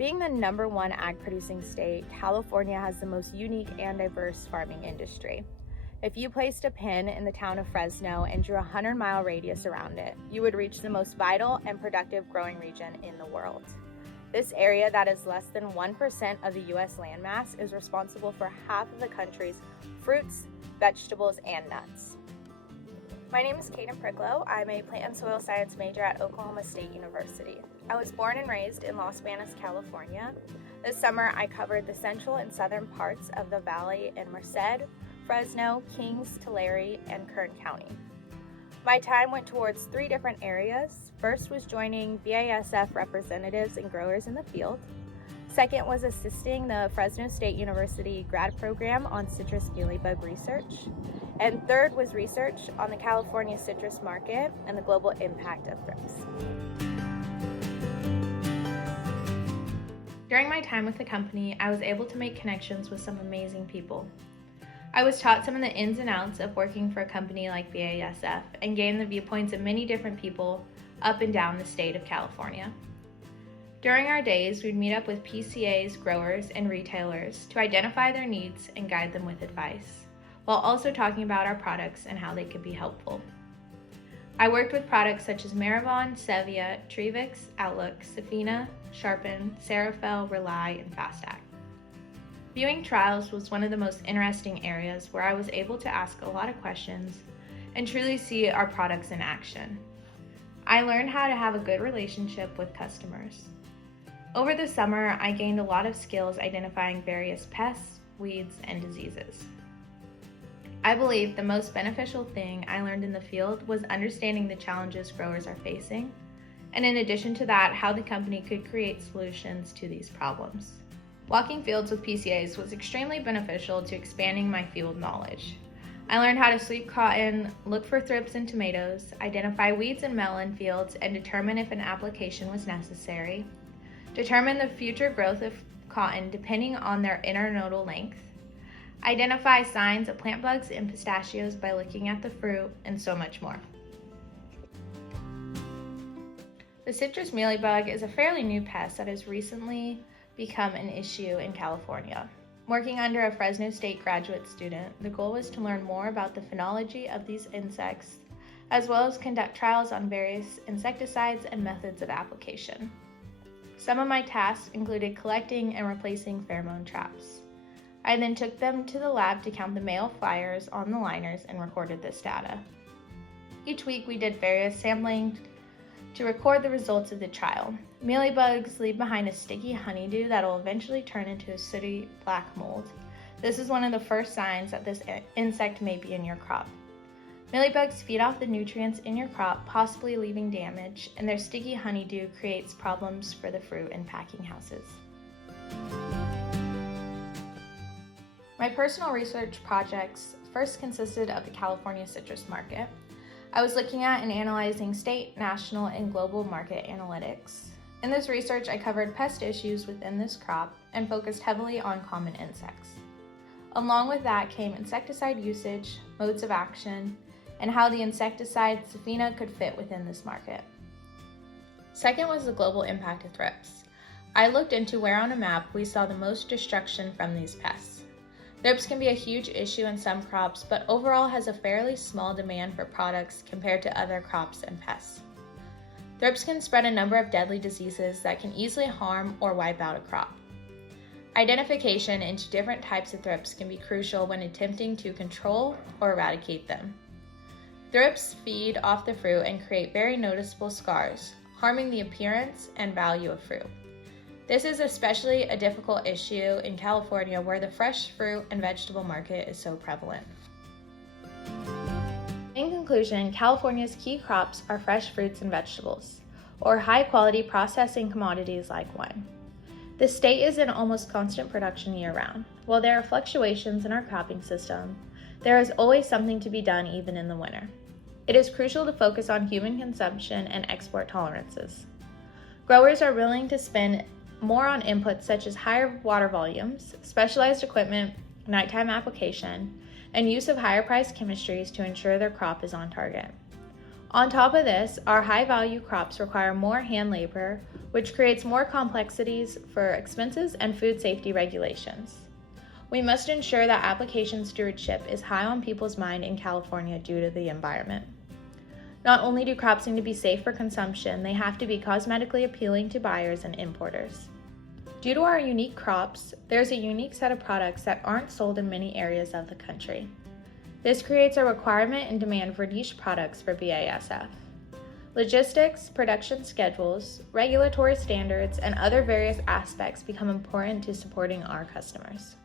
Being the #1 ag-producing state, California has the most unique and diverse farming industry. If you placed a pin in the town of Fresno and drew a 100-mile radius around it, you would reach the most vital and productive growing region in the world. This area that is less than 1% of the U.S. landmass is responsible for half of the country's fruits, vegetables, and nuts. My name is Kaden Pricklow. I'm a plant and soil science major at Oklahoma State University. I was born and raised in Los Banos, California. This summer, I covered the central and southern parts of the valley in Merced, Fresno, Kings, Tulare, and Kern County. My time went towards 3 different areas. First was joining BASF representatives and growers in the field. Second was assisting the Fresno State University grad program on citrus mealybug research. And third was research on the California citrus market and the global impact of thrips. During my time with the company, I was able to make connections with some amazing people. I was taught some of the ins and outs of working for a company like BASF and gained the viewpoints of many different people up and down the state of California. During our days, we'd meet up with PCAs, growers, and retailers to identify their needs and guide them with advice, while also talking about our products and how they could be helpful. I worked with products such as Maravon, Sevia, Trevix, Outlook, Safina, Sharpen, Serafel, Rely, and Fastac. Viewing trials was one of the most interesting areas where I was able to ask a lot of questions and truly see our products in action. I learned how to have a good relationship with customers. Over the summer, I gained a lot of skills identifying various pests, weeds, and diseases. I believe the most beneficial thing I learned in the field was understanding the challenges growers are facing, and in addition to that, how the company could create solutions to these problems. Walking fields with PCAs was extremely beneficial to expanding my field knowledge. I learned how to sweep cotton, look for thrips in tomatoes, identify weeds in melon fields, and determine if an application was necessary, determine the future growth of cotton depending on their internodal length, identify signs of plant bugs in pistachios by looking at the fruit, and so much more. The citrus mealybug is a fairly new pest that has recently become an issue in California. Working under a Fresno State graduate student, the goal was to learn more about the phenology of these insects, as well as conduct trials on various insecticides and methods of application. Some of my tasks included collecting and replacing pheromone traps. I then took them to the lab to count the male flyers on the liners and recorded this data. Each week we did various sampling to record the results of the trial. Mealybugs leave behind a sticky honeydew that will eventually turn into a sooty black mold. This is one of the first signs that this insect may be in your crop. Mealybugs feed off the nutrients in your crop, possibly leaving damage, and their sticky honeydew creates problems for the fruit in packing houses. My personal research projects first consisted of the California citrus market. I was looking at and analyzing state, national, and global market analytics. In this research, I covered pest issues within this crop and focused heavily on common insects. Along with that came insecticide usage, modes of action, and how the insecticide Safina could fit within this market. Second was the global impact of thrips. I looked into where on a map we saw the most destruction from these pests. Thrips can be a huge issue in some crops, but overall has a fairly small demand for products compared to other crops and pests. Thrips can spread a number of deadly diseases that can easily harm or wipe out a crop. Identification into different types of thrips can be crucial when attempting to control or eradicate them. Thrips feed off the fruit and create very noticeable scars, harming the appearance and value of fruit. This is especially a difficult issue in California, where the fresh fruit and vegetable market is so prevalent. In conclusion, California's key crops are fresh fruits and vegetables, or high-quality processing commodities like wine. The state is in almost constant production year-round. While there are fluctuations in our cropping system, there is always something to be done even in the winter. It is crucial to focus on human consumption and export tolerances. Growers are willing to spend more on inputs such as higher water volumes, specialized equipment, nighttime application, and use of higher-priced chemistries to ensure their crop is on target. On top of this, our high-value crops require more hand labor, which creates more complexities for expenses and food safety regulations. We must ensure that application stewardship is high on people's mind in California due to the environment. Not only do crops need to be safe for consumption, they have to be cosmetically appealing to buyers and importers. Due to our unique crops, there's a unique set of products that aren't sold in many areas of the country. This creates a requirement and demand for niche products for BASF. Logistics, production schedules, regulatory standards, and other various aspects become important to supporting our customers.